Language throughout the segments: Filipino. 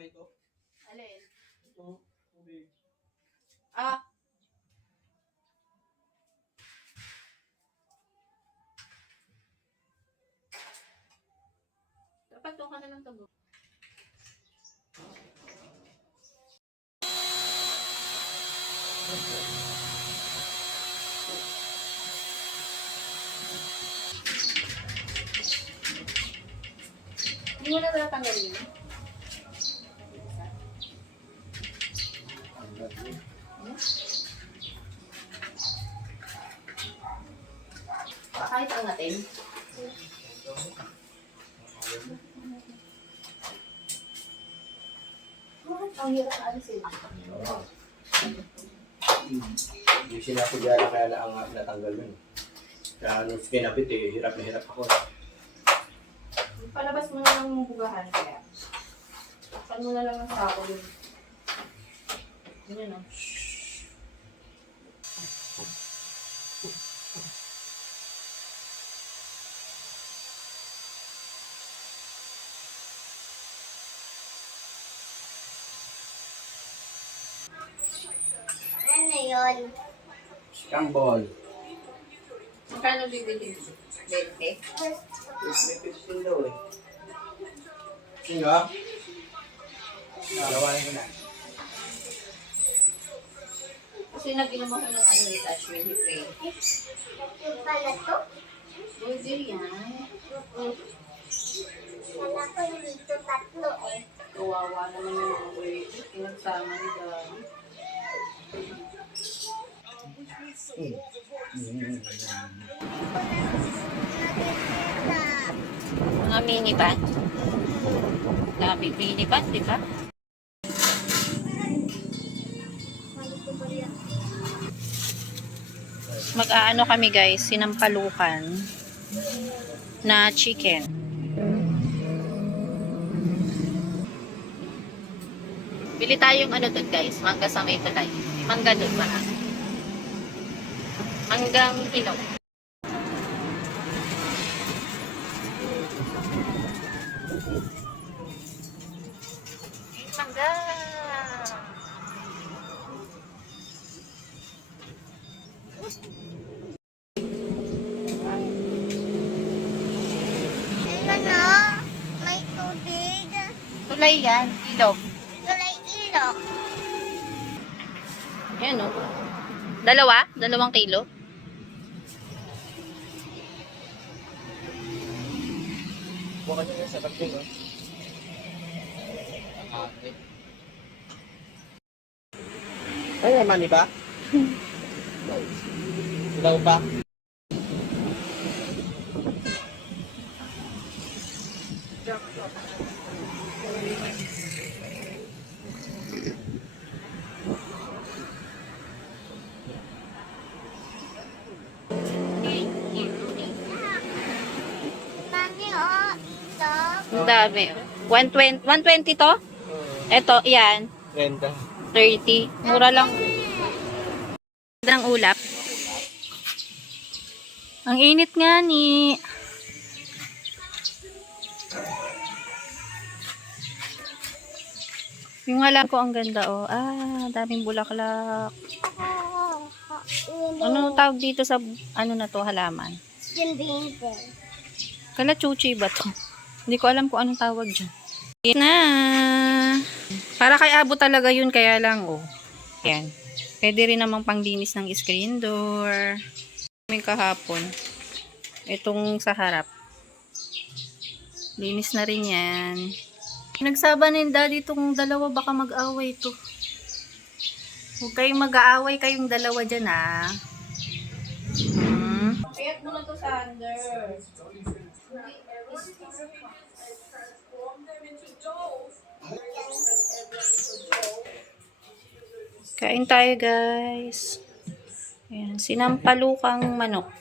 kamay ko. Alin? Ito, tubig. Ah. Dapat doon ka na lang tabo. Hindi mo na tatanggalin yun? Kahit ang natin. Ang hirap na alisin. Yung sinasadya na kaya na ang natanggal nun. Kaya nung kinapit hirap na hirap ako. Palabas mo na lang yung bugahan kaya. Takpan mo na lang ang sako yun. Ganyan o. Ano yun? Scambol. Magkano bibili? 20? May 15 daw eh. Sino? Dalawain ko na. Kasi nag-inom ako ng ano yung touch with pay. Yung pala to? Pwede yan. Wala ko dito tatlo eh. Kawawa naman yung mga pwede. Pinagsama ni Gabi. Mga mini van. Dami mini van, di ba? Mag-aano kami guys, sinampalukan na chicken. Bili tayong ano doon guys, mangga sa may tulay. Mangga doon ba? Manggang ilaw. Mangga! Ano na? May tubig. Tulay yan, ilog. Tulay ilok. Yan o. Dalawa? 2 kilo? Bukan nyo sa pagping, no? Ay, naman iba? Ilaw pa? Mami, oh. Ito. Ang dami. 120, 120 to? Ito, yan. 30. 30. Mura lang. Ang ulap. Ang init nga ni. Yung alam ko ang ganda oh. Ah, daming bulaklak. Ano tawag dito sa ano na to halaman? Jinbintin. Kalachuchi ba to? Hindi ko alam kung anong tawag dyan. Yan na. Para kay Abo talaga yun kaya lang oh. Yan. Pwede rin namang panglinis ng screen door. Kaming kahapon. Itong sa harap. Linis na rin yan. Nagsaba na yung daddy itong dalawa. Baka mag-away to. Huwag kayong mag-aaway kayong dalawa dyan ah. Payat mo na to sa under. Kain tayo guys. Ayan, sinampalukang manok.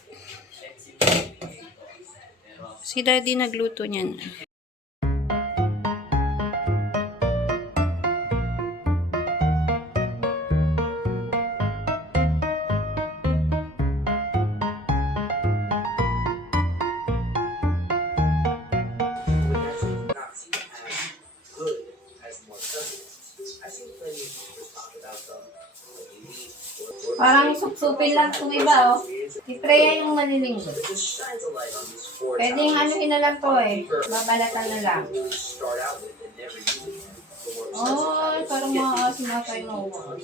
Si daddy nagluto niyan. Parang supsupin lang itong iba, oh. I-pray yung malilinggo. Pwedeng anuhin na lang to eh. Babalatan na lang. Oh, parang maasim na tayo na uwa.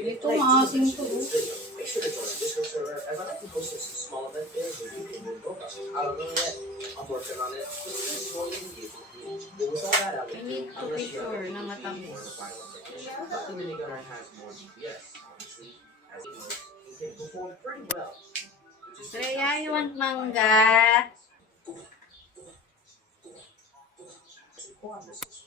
Ito, maasim to. I need to be sure na matamis. Freya, you want manga?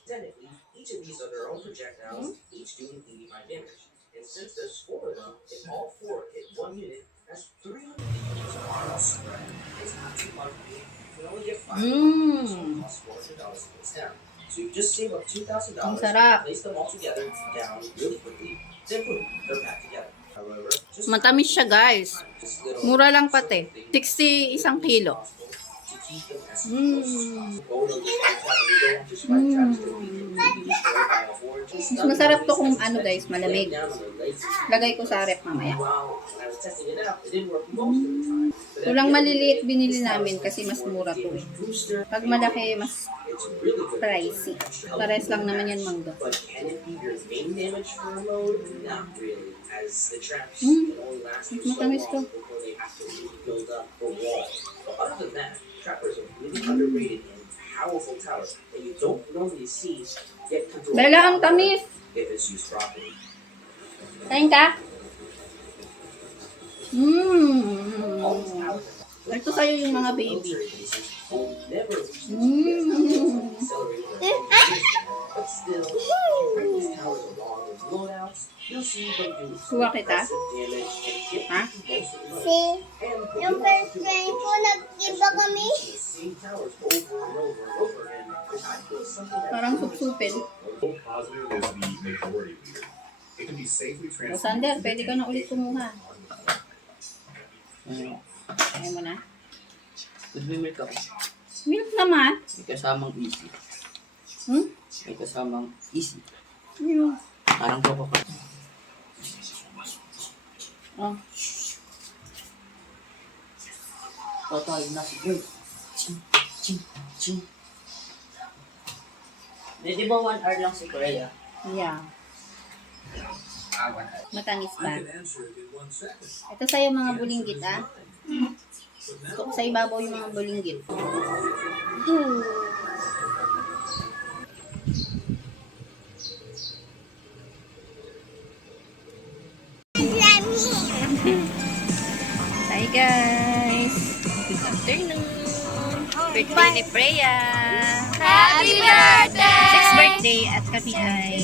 Technically, each of these are their own projectiles, each doing 85 damage. And since there's 4 of them, if all 4 hit 1 unit, that's 300 spread. It's not too much. You can only get 5 plus $400 points down. So you just save up $2,000, Ang sarap. place them all together down really quickly, then boom, they're back together. However, just Matamis siya, guys. little Mura lang pati. 60 isang kilo. to keep them as close as Mas masarap to kung ano, guys, malamig. Lagay ko sa rep mamaya. Tulang maliliit binili namin kasi mas mura to eh. Pag malaki, mas pricey. Pares lang naman yan mangga. But can it be your main damage for a mode? Not really, as the traps can only last for so Matamis to. long before they have to really build up a wall. But other than that, trappers are really underrated and powerful towers that you don't normally see get control Bella, ang tamis. if it's used properly. Kain ka? All these towers Ito sa'yo yung mga baby. military bases will never reach the accelerated but still, if you bring these towers along with loadouts, you'll see them do Kuha kita? massive damage and get Ha? most of the Si, and yung first time ko, nag-iba kami. the same towers over and over and over again. I feel something that Parang supsupin. Vote positive is the majority leader. It can be safely O, transferred. Sander, pwede ka na ulit kumuha. Ayaw mo na? Nagme-milk ako. Milk naman. May kasamang easy. May kasamang easy. Yun. Parang coco ka. Oh. Total na si Girl. Ching, ching, ching. Di ba 1 hour lang si Korea? Yeah. Matamis ba? Ito sa'yo mga bulinggit, ah. Ito sa ibabaw yung mga bulinggit. Hi guys! Good afternoon! Birthday ni Freya! Happy birthday! 6th birthday at kami ay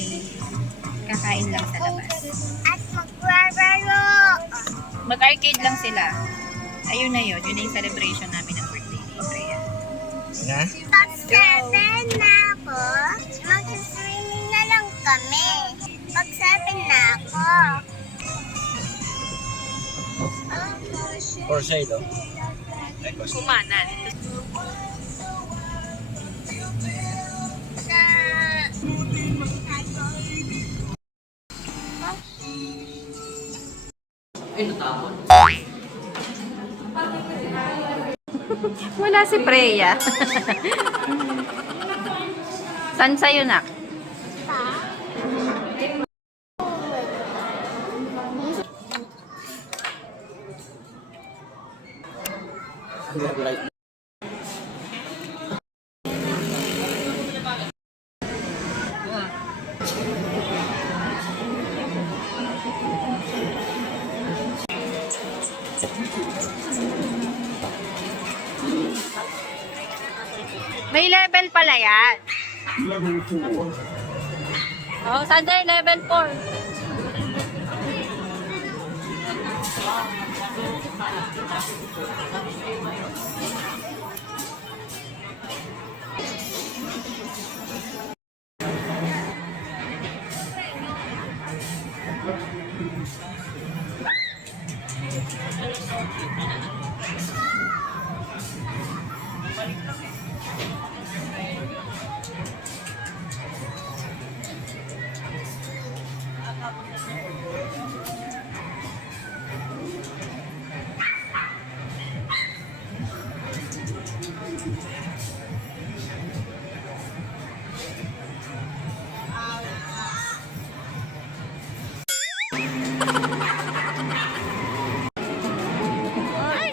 kakain lang sa labas. At maglalaro. Mag-arcade lang sila. Ayun na yun. Yun na yung celebration namin ng birthday ni Freya. Pag 7 na ako, mag-swimming na lang kami. Pag 7 na ako. For sale, oh. Kumanan. Ay, natapon. Wala si Freya. Saan sa'yo, nak? May level pala yan. Level 4. Oh, Sander, level 4. Ay,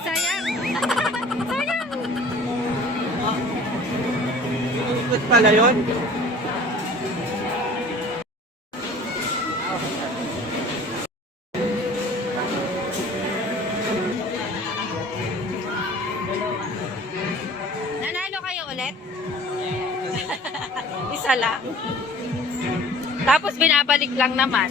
sayang. Sayang. Ikot pala yun. Nanalo kayo ulit? Isa lang. Tapos binabalik lang naman.